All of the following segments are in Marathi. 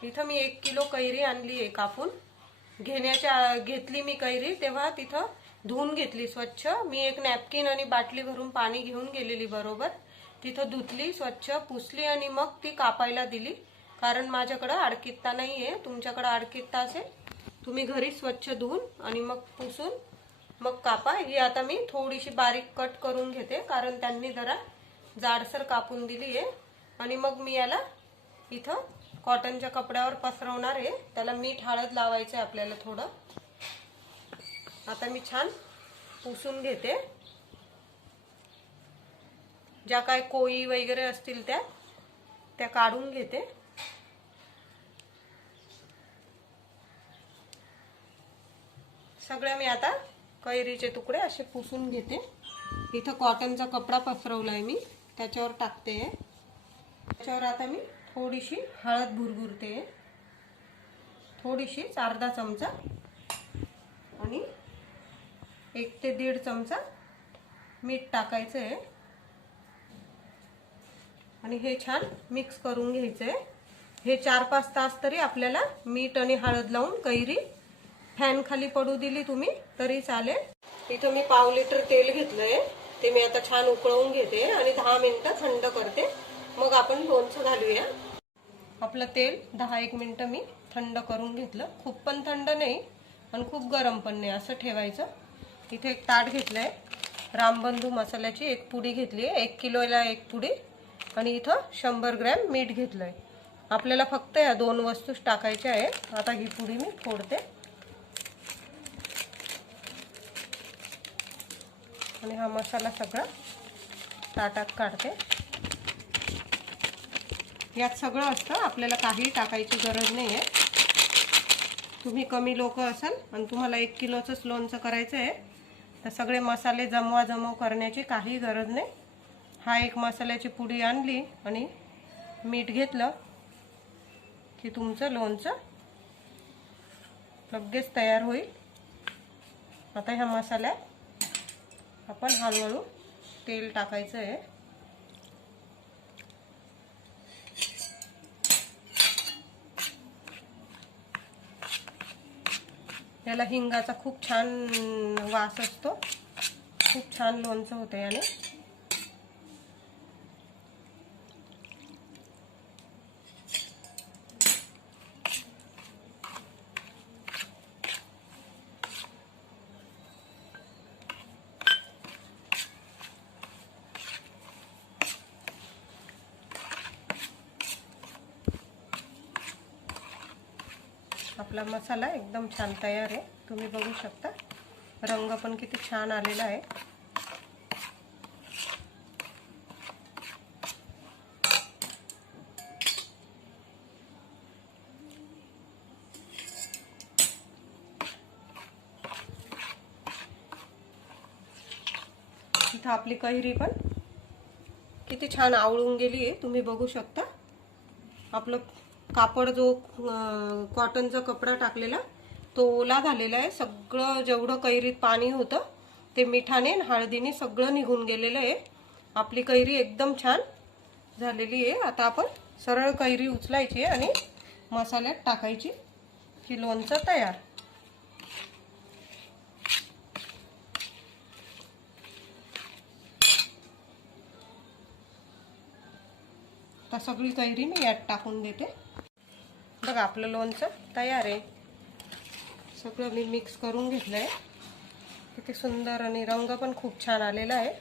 इथं मी एक किलो कैरी आणली आहे कापून. घेण्याच्या घेतली मी कैरी तेव्हा तिथं धुवून घेतली स्वच्छ. मी एक नॅपकिन आणि बाटली भरून पाणी घेऊन गेलेली बरोबर. तिथं धुतली स्वच्छ पुसली आणि मग ती कापायला दिली. कारण माझ्याकडं आडकित्ता नाही आहे तुमच्याकडं आडकित्ता असेल तुम्ही घरी स्वच्छ धुवून आणि मग पुसून मग कापा. ही आता मी थोडीशी बारीक कट करून घेते कारण त्यांनी जरा जाडसर कापून दिली आहे आणि मग मी याला इथं कॉटनच्या कपड्यावर पसरवणार आहे. त्याला मीठ हळद लावायचं आहे आपल्याला थोडं. आता मी छान पुसून घेते. ज्या काय कोळी वगैरे असतील त्या त्या काढून घेते. सगळ्या मी आता कैरीचे तुकडे असे पुसून घेते. इथं कॉटनचा कपडा पसरवलाय मी. त्याच्यावर टाकते. त्याच्यावर आता मी थोडीशी हळद भुरभुरते. थोडीशीच अर्धा चमचा आणि एक ते दीड चमचा मीठ टाकायचं आहे आणि हे छान मिक्स करून घ्यायचं आहे हे चार पाच तास तरी आपल्याला मीठ आणि हळद लावून कैरी फॅन खाली पडू दिली तुम्ही तरी चालेल. इथं मी पाव लिटर तेल घेतलंय. ते मी आता छान उकळवून घेते आणि दहा मिनिटं थंड करते. मग आपण लोणचं घालूया. आपलं तेल दहा एक मिनटं मी थंड करून घेतलं. खूप पण थंड नाही आणि खूप गरम पण नाही असं ठेवायचं. इथे एक ताट घेतलंय. रामबंधू मसाल्याची एक पुडी घेतली आहे. एक किलोला एक पुडी. आणि इथं शंभर ग्रॅम मीठ घेतलंय. आपल्याला फक्त या दोन वस्तूच टाकायच्या आहे आता ही पुडी मी फोडते. आणि हा मसाला सगळा ताटात काढते. यात सगळं असतं. आपल्याला काही टाकायची गरज नाही आहे तुम्ही कमी लोक असाल आणि तुम्हाला एक किलोचंच लोणचं करायचं आहे तर सगळे मसाले जमवा जमव करण्याची काही गरज नाही. हा एक मसाल्याची पुडी आणली आणि मीठ घेतलं की तुमचं लोणचं लगेच तयार होईल. आता ह्या मसाल्यात आपण हळूहळू तेल टाकायचं आहे. याला हिंगाचा खूप छान वास असतो. खूप छान लोणचं होतं याने. आपला मसाला एकदम छान तयार आहे. तुम्ही बघू शकता. रंग पण किती छान आलेला आहे. इथं आपली कैरी पण किती छान आवळून गेली आहे. तुम्ही बघू शकता. आपलं कापड जो कॉटनचा कपडा टाकलेला तो ओला झालेला आहे. सगळं जेवढं कैरीत पाणी होतं ते मिठाने हळदीने सगळं निघून गेलेलं आहे. आपली कैरी एकदम छान झालेली आहे. आता आपण सरळ कैरी उचलायची आणि मसाल्यात टाकायची की लोणचं तयार. आता सगळी कैरी मी यात टाकून देते. बघा आपलं लोणचं तयार आहे. सगळं मी मिक्स करून घेतलं आहे किती सुंदर आणि रंग पण खूप छान आलेला आहे.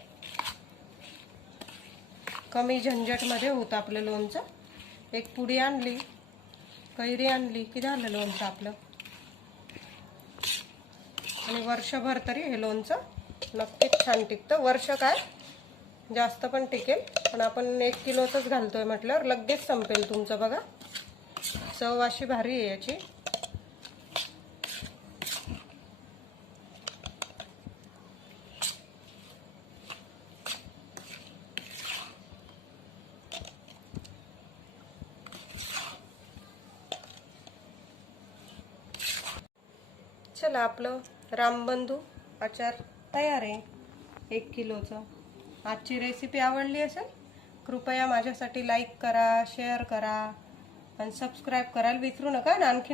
कमी झंझटमध्ये होतं आपलं लोणचं. एक पुडी आणली कैरी आणली की झालं लोणचं आपलं. आणि वर्षभर तरी हे लोणचं नक्कीच छान टिकतं. वर्ष काय? जास्त पण टिकेल. पण आपण एक किलोचंच घालतोय म्हटल्यावर लगेच संपेल तुमचं बघा. चव अशी भारी आहे याची. चला आपलं रामबंधू अचार तयार आहे. एक किलोचं. आजची रेसिपी आवडली असेल कृपया माझ्यासाठी लाईक करा शेअर करा आणि सबस्क्राईब करायला विसरू नका. आणि आणखी